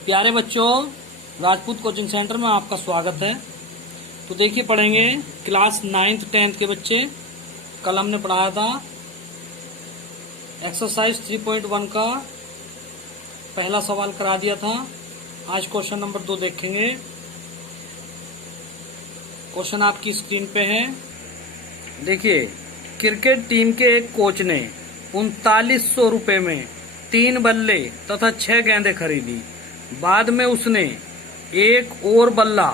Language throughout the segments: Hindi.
प्यारे बच्चों, राजपूत कोचिंग सेंटर में आपका स्वागत है। तो देखिए, पढ़ेंगे क्लास 9th 10th के बच्चे। कल हमने पढ़ाया था एक्सरसाइज 3.1 का पहला सवाल करा दिया था। आज क्वेश्चन नंबर 2 देखेंगे। क्वेश्चन आपकी स्क्रीन पे है। देखिए, क्रिकेट टीम के एक कोच ने 3900 रुपए में 3 बल्ले तथा 6 गेंदें खरीदी। बाद में उसने एक और बल्ला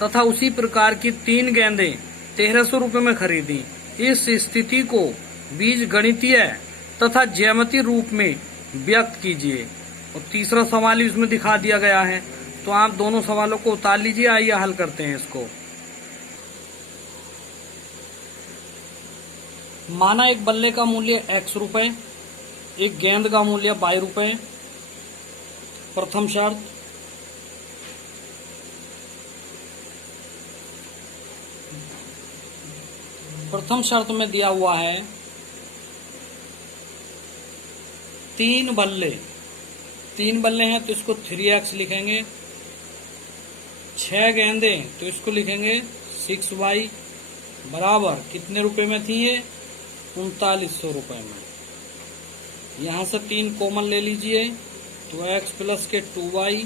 तथा उसी प्रकार की 3 गेंदें 1300 रुपए में खरीदी। इस स्थिति को बीज गणितीय तथा ज्यामितीय रूप में व्यक्त कीजिए। और तीसरा सवाल इसमें दिखा दिया गया है। तो आप दोनों सवालों को उतार लीजिए। आइए हल करते हैं इसको। माना एक बल्ले का मूल्य x रुपए, एक गेंद का मूल्य y रुपए। प्रथम शर्त में दिया हुआ है 3 बल्ले हैं तो इसको 3x लिखेंगे। 6 गेंदें तो इसको लिखेंगे 6y बराबर कितने रुपए में थी ये? 3900 रुपए में। यहां से 3 कॉमन ले लीजिए तो x प्लस के 2y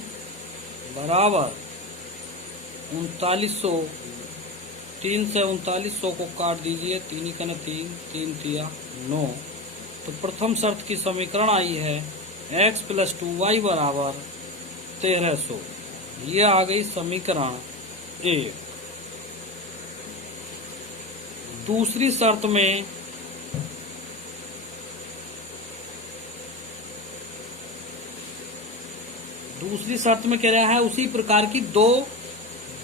बराबर 3900। 3 से 3900 को काट दीजिए। 3 का 3, 3 तिया 9। तो प्रथम शर्त की समीकरण आई है x प्लस 2y बराबर 1300। ये आ गई समीकरण 1। दूसरी शर्त में कह रहा है उसी प्रकार की 2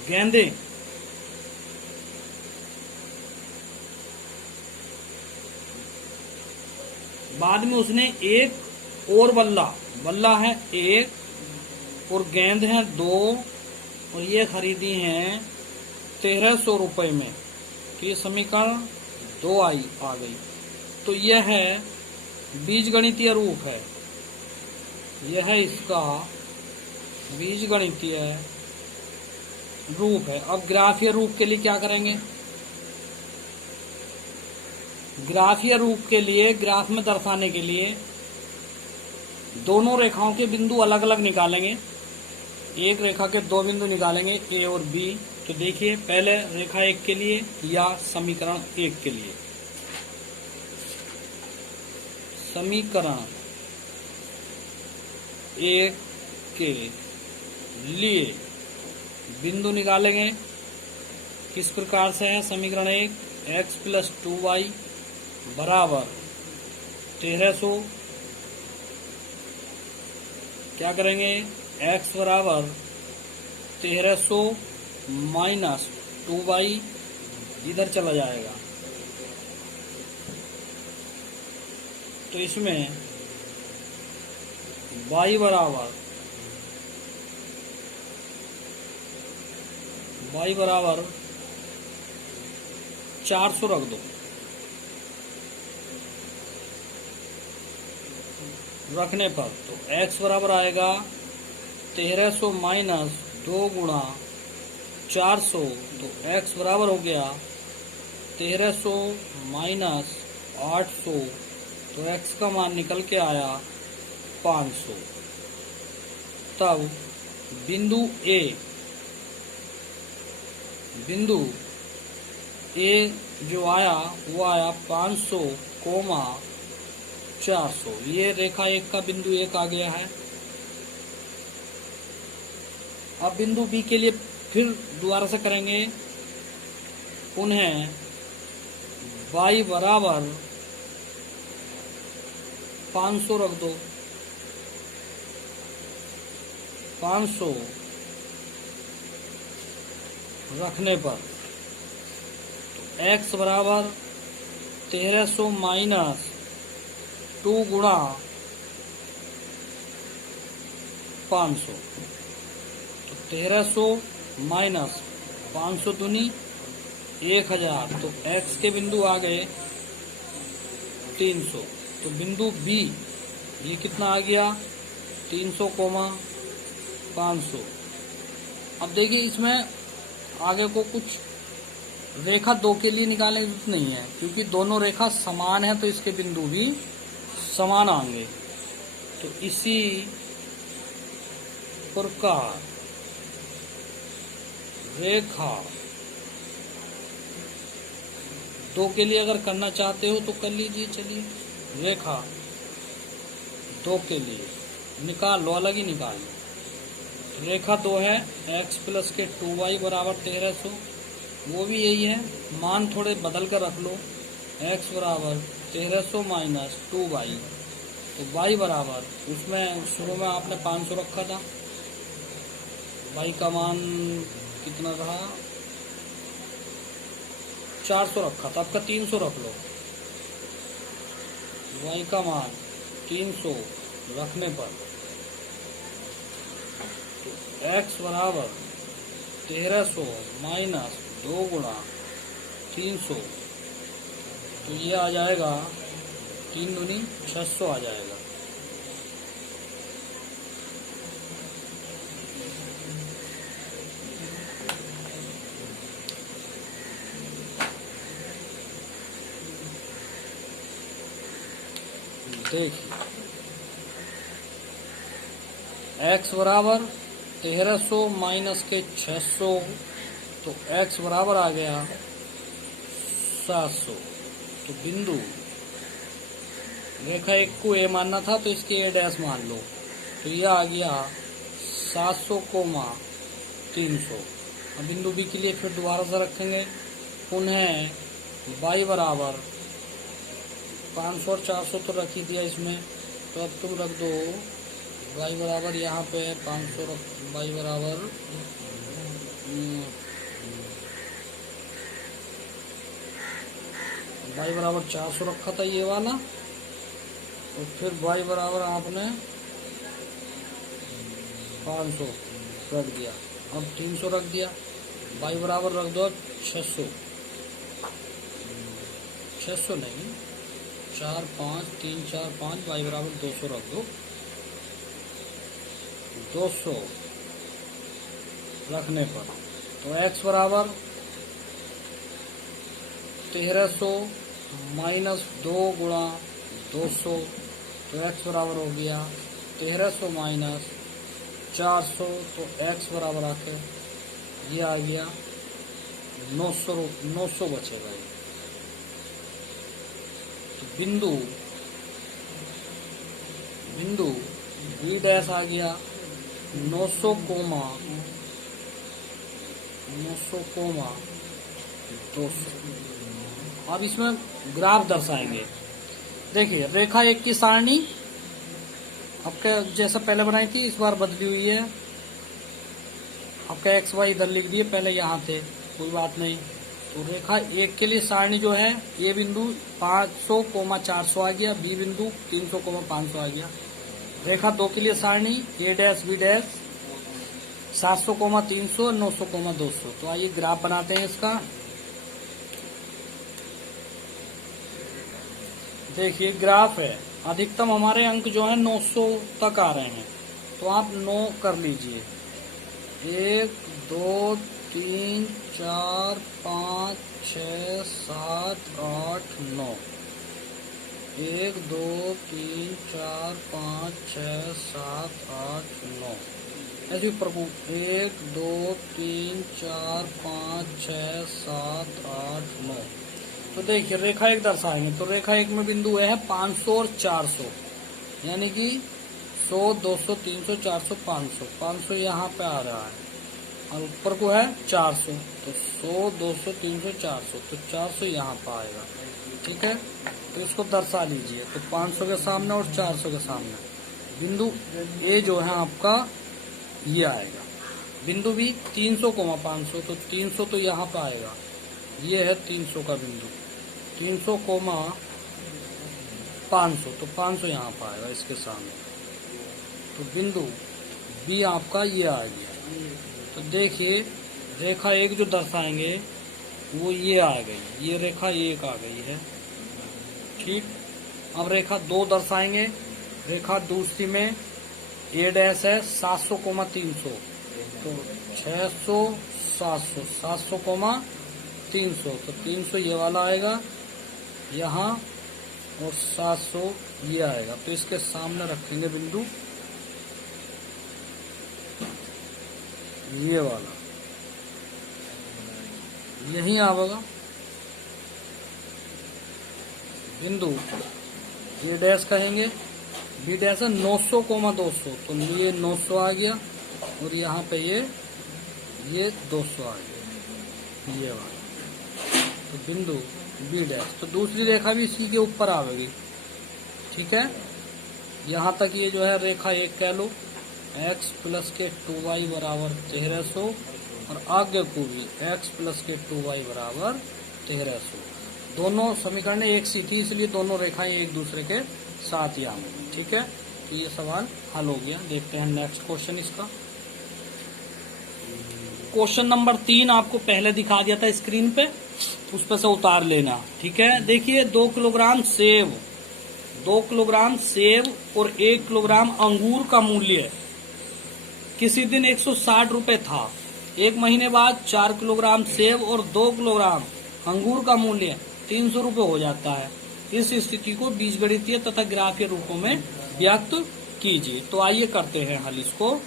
गेंदें बाद में उसने एक और बल्ला है 1 और गेंद है 2 और ये खरीदी हैं 1300 रुपए में। तो ये समीकरण 2 आ गई। तो यह है बीजगणितीय रूप है। यह इसका बीजगणितीय रूप है। अब ग्राफीय रूप के लिए क्या करेंगे? ग्राफीय रूप के लिए, ग्राफ में दर्शाने के लिए दोनों रेखाओं के बिंदु अलग अलग निकालेंगे। एक रेखा के 2 बिंदु निकालेंगे, ए और बी। तो देखिए, पहले रेखा 1 के लिए या समीकरण 1 के लिए। समीकरण 1 के लिए बिंदु निकालेंगे। किस प्रकार से है समीकरण 1? x प्लस 2y बराबर 1300। क्या करेंगे? x बराबर 1300 माइनस 2y इधर चला जाएगा। तो इसमें y बराबर 400 रख दो। रखने पर तो x बराबर आएगा 1300 माइनस 2 गुणा 400। तो x बराबर हो गया 1300 माइनस 800। तो x का मान निकल के आया 500। तब बिंदु A जो आया वो आया 500, 400। ये रेखा 1 का बिंदु 1 आ गया है। अब बिंदु B के लिए फिर दोबारा से करेंगे। उन्हें y बराबर 500 रख दो। 500 रखने पर तो x बराबर 1300 माइनस 2 गुणा 500। तो 1300 माइनस 500 दूनी 1000। तो x के बिंदु आ गए 300। तो बिंदु B ये कितना आ गया? 300, 500। अब देखिए इसमें आगे को कुछ रेखा 2 के लिए निकालने की जरूरत नहीं है, क्योंकि दोनों रेखा समान है तो इसके बिंदु भी समान आएंगे। तो इसी प्रकार रेखा 2 के लिए अगर करना चाहते हो तो कर लीजिए। चलिए रेखा 2 के लिए निकाल लो, अलग ही निकाल लो। रेखा 2 है x प्लस के 2y बराबर 1300, वो भी यही है, मान थोड़े बदल कर रख लो। x बराबर 1300 माइनस 2y, तो y बराबर, उसमें शुरू में आपने 500 रखा था, y का मान कितना रहा, 400 रखा था, आपका 300 रख लो। y का मान 300 रखने पर तो x बराबर 1300 माइनस 2 गुणा 300, तो ये आ जाएगा 3 दूनी 600 आ जाएगा। देखिए x बराबर 1300 माइनस के 600, तो x बराबर आ गया 700। तो बिंदु रेखा 1 को a मानना था तो इसके a डैश मान लो, तो यह आ गया 700 कोमा 300। अब बिंदु b के लिए फिर दोबारा से रखेंगे, उन्हें y बराबर 500 और 400 तो रख ही दिया इसमें, तो अब तुम रख दो y बराबर, यहाँ पे 500 y बराबर y बराबर 400 रखा था ये वाला, तो फिर y बराबर आपने 500 रख दिया, अब 300 रख दिया, y बराबर रख दो 600, 600 नहीं 4 5 3 4 5, y बराबर 200 रख दो। 200 रखने पर तो x बराबर 1300 माइनस 2 गुणा 200, तो x बराबर हो गया 1300 माइनस 400, तो x बराबर आके ये आ गया 900 बचेगा ये। तो बिंदु बी डैश आ गया 900 कोमा 200। अब इसमें ग्राफ दर्शाएंगे। देखिए रेखा 1 की सारणी आपके जैसा पहले बनाई थी, इस बार बदली हुई है। आपका एक्स वाई इधर लिख दिए, पहले यहाँ थे, कोई बात नहीं। तो रेखा 1 के लिए सारणी जो है, ए बिंदु 500 कोमा 400 आ गया, बी बिंदु 300 कोमा 500 आ गया। रेखा 2 के लिए सारणी A dash B dash 700 comma 300 900 comma 200। तो आइए ग्राफ बनाते हैं इसका। देखिए ग्राफ है, अधिकतम हमारे अंक जो है 900 तक आ रहे हैं, तो आप 9 कर लीजिए। 1 2 3 4 5 6 7 8 9। 1 2 3 4 5 6 7 8 9 ऐसे प्रभु 1 2 3 4 5 6 7 8 9। तो देखिए रेखा 1 दर्शाएंगे, तो रेखा 1 में बिंदु है 500 और 400, यानी कि 100 200 300 400 500। 500 यहाँ पे आ रहा है और ऊपर को है 400, तो 100 200 300 400, तो 400 यहाँ पे आएगा। ठीक है, तो इसको दर्शा लीजिए। तो 500 के सामने और 400 के सामने बिंदु ए जो है आपका ये आएगा। बिंदु भी 300 कोमा 500, तो 300 तो यहाँ पे आएगा, ये है 300 का बिंदु। 300 कोमा 500, तो 500 यहाँ पर आएगा इसके सामने। तो बिंदु बी आपका ये आ गया। तो देखिए रेखा 1 जो दर्शाएंगे वो ये आ गई, ये रेखा 1 आ गई है। ठीक, अब रेखा 2 दर्शाएंगे। रेखा दूसरी में ए डैश है 700 कोमा 300, तो 600 700 700 कोमा 300, तो 300 ये वाला आएगा यहाँ और 700 ये आएगा। तो इसके सामने रखेंगे बिंदु ये वाला, यही आएगा बिंदु ये डैश कहेंगे। बी डैश है 900 कोमा 200, तो ये 900 आ गया और यहाँ पे ये 200 आ गया ये वाला, तो बिंदु बी डैश। तो दूसरी रेखा भी इसी के ऊपर आवेगी, ठीक है। यहाँ तक ये जो है रेखा एक कह लो, x प्लस के 2y बराबर 1300 और आगे को भी x प्लस के 2y बराबर 1300। दोनों समीकरण एक सी थी, इसलिए दोनों रेखाएं एक दूसरे के साथ ही आएंगी, ठीक है। तो ये सवाल हल हो गया। देखते हैं नेक्स्ट क्वेश्चन इसका। क्वेश्चन नंबर 3 आपको पहले दिखा दिया था स्क्रीन पे, उस पर से उतार लेना, ठीक है। देखिए 2 किलोग्राम सेब और 1 किलोग्राम अंगूर का मूल्य किसी दिन 160 रुपए था। 1 महीने बाद 4 किलोग्राम सेब और 2 किलोग्राम अंगूर का मूल्य 300 रुपए हो जाता है। इस स्थिति को बीजगणितीय तथा ग्राफीय रूपों में व्यक्त कीजिए। तो आइए करते हैं हल इसको।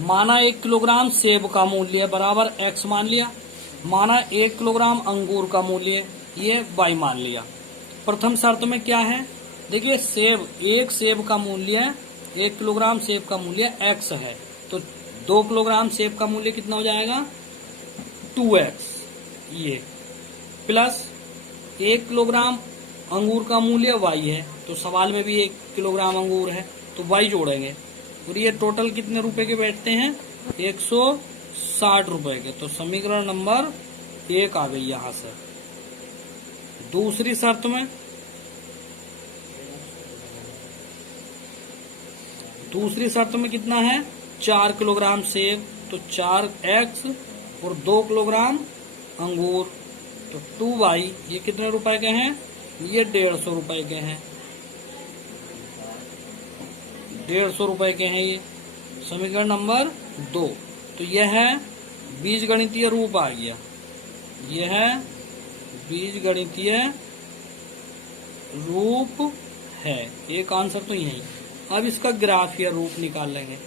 माना 1 किलोग्राम सेब का मूल्य बराबर x मान लिया, माना 1 किलोग्राम अंगूर का मूल्य ये y मान लिया। प्रथम शर्त में क्या है, देखिए एक सेब का मूल्य 1 किलोग्राम सेब का मूल्य x है, तो 2 किलोग्राम सेब का मूल्य कितना हो जाएगा 2x ये, प्लस 1 किलोग्राम अंगूर का मूल्य y है, तो सवाल में भी 1 किलोग्राम अंगूर है तो y जोड़ेंगे और ये टोटल कितने रुपए के बैठते हैं 160 रुपए के। तो समीकरण नंबर 1 आ गई यहां से। दूसरी शर्त में कितना है 4 किलोग्राम सेब, तो 4x और 2 किलोग्राम अंगूर, तो 2y ये कितने रुपए के हैं, ये 150 रुपए के हैं, 150 रुपए के हैं ये। समीकरण नंबर 2, तो यह है बीजगणितीय रूप आ गया, यह है बीजगणितीय रूप है। एक आंसर तो यही। अब इसका ग्राफीय रूप निकाल लेंगे।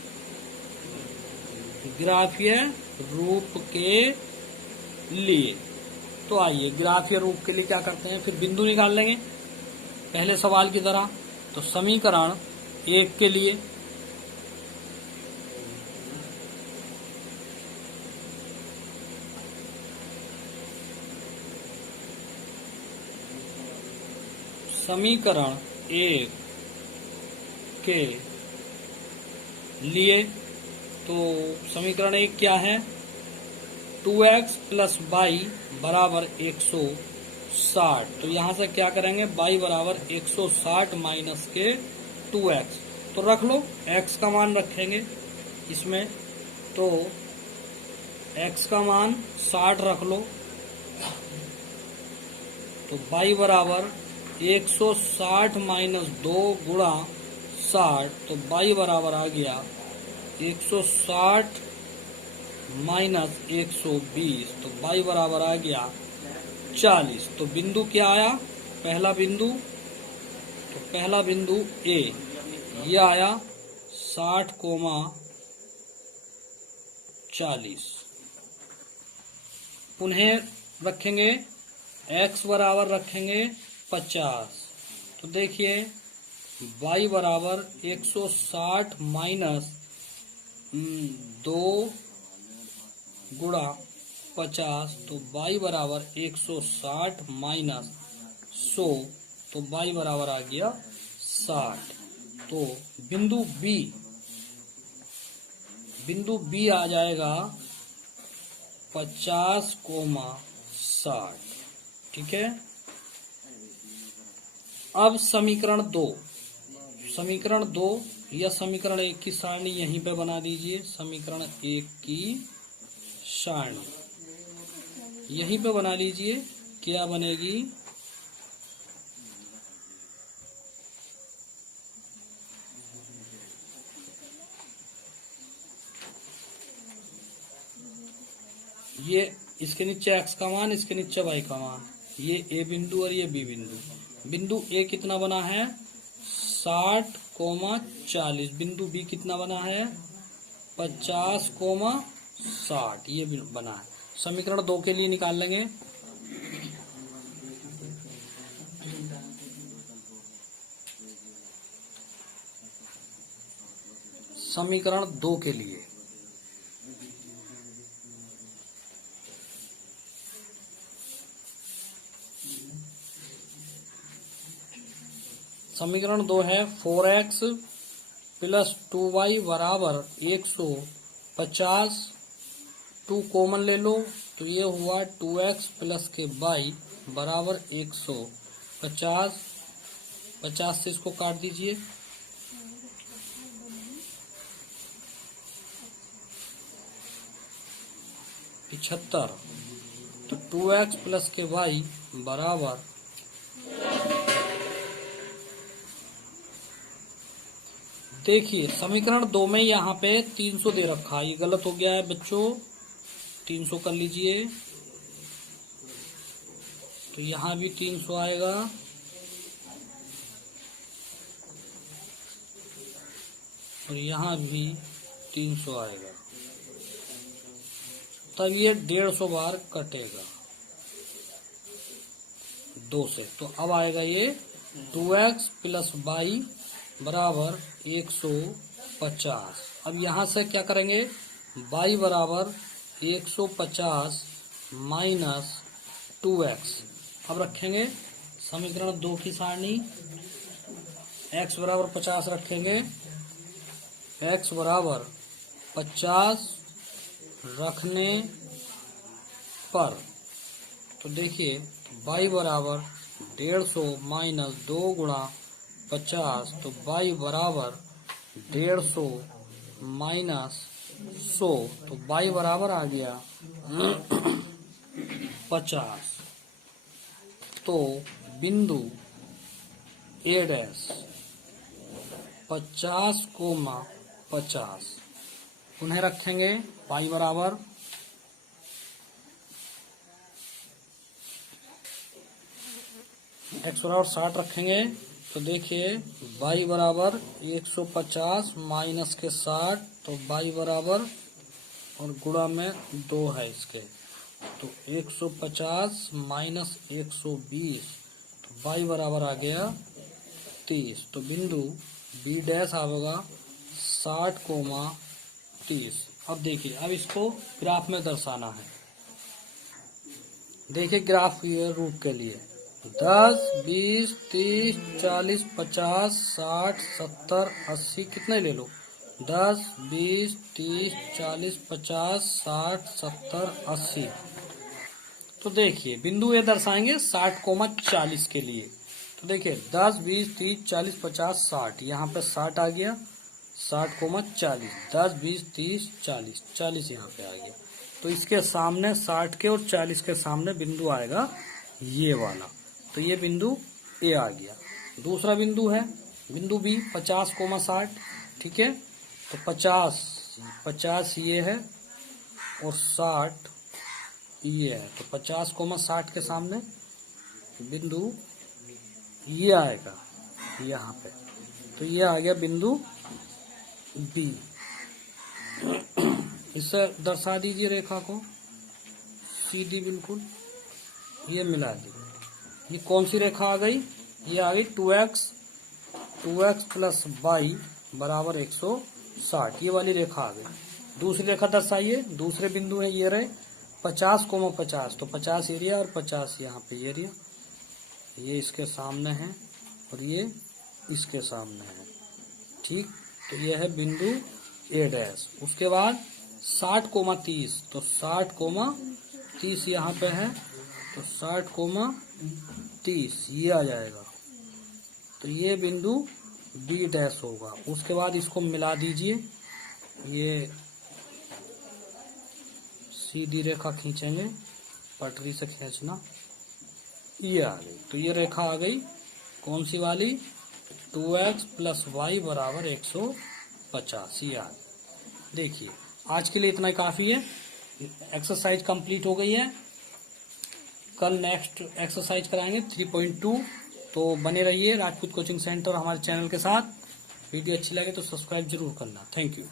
ग्राफीय रूप के लिए तो आइए ग्राफीय रूप के लिए क्या करते हैं, फिर बिंदु निकाल लेंगे पहले सवाल की तरह। तो समीकरण 1 के लिए तो समीकरण 1 क्या है 2x प्लस y बराबर 160। तो यहां से क्या करेंगे y बराबर 160 माइनस के 2x, तो रख लो x का मान रखेंगे इसमें, तो x का मान 60 रख लो, तो y बराबर 160 माइनस 2 गुणा 60, तो y बराबर आ गया 160 माइनस 120, तो y बराबर आ गया 40। तो बिंदु क्या आया, पहला बिंदु, तो पहला बिंदु A ये आया 60,40। पुनः रखेंगे x बराबर रखेंगे 50, तो देखिए y बराबर 160 माइनस 2 गुणा 50, तो y बराबर 160 माइनस 100, तो y बराबर आ गया 60। तो बिंदु B आ जाएगा 50,60, ठीक है। अब समीकरण 2 या समीकरण 1 की सारणी यहीं पे बना दीजिए। समीकरण 1 की सारणी यहीं पे बना लीजिए। क्या बनेगी, ये इसके नीचे x का मान, इसके नीचे y का मान, ये a बिंदु और ये b बिंदु। बिंदु a कितना बना है 60,40, बिंदु b कितना बना है 50,60, ये बना है। समीकरण 2 के लिए निकाल लेंगे। समीकरण 2 के लिए समीकरण 2 है 4x प्लस 2y बराबर 150। 2 कॉमन ले लो तो ये हुआ 2x प्लस के y बराबर 150। 50 से इसको काट दीजिए, 75। तो 2x प्लस के y बराबर देखिए समीकरण 2 में यहाँ पे 300 दे रखा है, ये गलत हो गया है बच्चों, 300 कर लीजिए। तो यहाँ भी 300 आएगा, और यहाँ भी 300 आएगा, तब ये 150 बार कटेगा 2 से। तो अब आएगा ये 2x प्लस y बराबर 150। अब यहाँ से क्या करेंगे, y बराबर 150 माइनस 2x। अब रखेंगे समीकरण 2 की सारणी, x बराबर 50 रखेंगे, x बराबर 50 रखने पर तो देखिए y बराबर 150 माइनस 2 गुणा 50, तो y बराबर 150 माइनस 100, तो y बराबर आ गया 50। तो बिंदु A डैश 50,50 उन्हें रखेंगे, y बराबर x बराबर 60 रखेंगे। तो देखिए y बराबर 150 माइनस के 60, तो y बराबर और गुणा में 2 है इसके, तो 150 माइनस 120, तो y बराबर आ गया 30। तो बिंदु B डैश आएगा 60,30। अब देखिए, अब इसको ग्राफ में दर्शाना है। देखिए ग्राफ के रूप के लिए 10, 20, 30, 40, 50, 60, 70, 80 कितने ले लो, 10, 20, 30, 40, 50, 60, 70, 80। तो देखिए बिंदु ए दर्शाएंगे 60,40 के लिए। तो देखिए 10, 20, 30, 40, 50, 60, यहाँ पे 60 आ गया, 60,40, 10, 20, 30, 40, 40 यहाँ पे आ गया। तो इसके सामने 60 के और 40 के सामने बिंदु आएगा ये वाला, तो ये बिंदु ए आ गया। दूसरा बिंदु है बिंदु बी 50,60, ठीक है। तो 50 ये है और 60 ये है, तो 50,60 के सामने बिंदु ये आएगा यहाँ पे, तो ये आ गया बिंदु बी। इससे दर्शा दीजिए रेखा को सीधी, बिल्कुल ये मिला दी। ये कौन सी रेखा आ गई, ये आ गई 2x प्लस y बराबर 160, ये वाली रेखा आ गई। दूसरी रेखा दर्शाइए, दूसरे बिंदु है ये रहे 50,50, तो 50 एरिया और 50 यहाँ पे एरिया, ये इसके सामने है और ये इसके सामने है, ठीक। तो ये है बिंदु ए डैश। उसके बाद 60,30, तो 60,30 यहाँ पे है, तो 60,30 ये आ जाएगा, तो ये बिंदु बी डैश होगा। उसके बाद इसको मिला दीजिए, ये सीधी रेखा खींचेंगे, पटरी से खींचना, ये आ गई। तो ये रेखा आ गई कौन सी वाली, 2x प्लस y बराबर 150, ये आ गई। देखिए आज के लिए इतना ही काफी है। एक्सरसाइज कंप्लीट हो गई है। कल नेक्स्ट एक्सरसाइज कराएंगे 3.2। तो बने रहिए राजपूत कोचिंग सेंटर हमारे चैनल के साथ। वीडियो अच्छी लगे तो सब्सक्राइब जरूर करना। Thank you.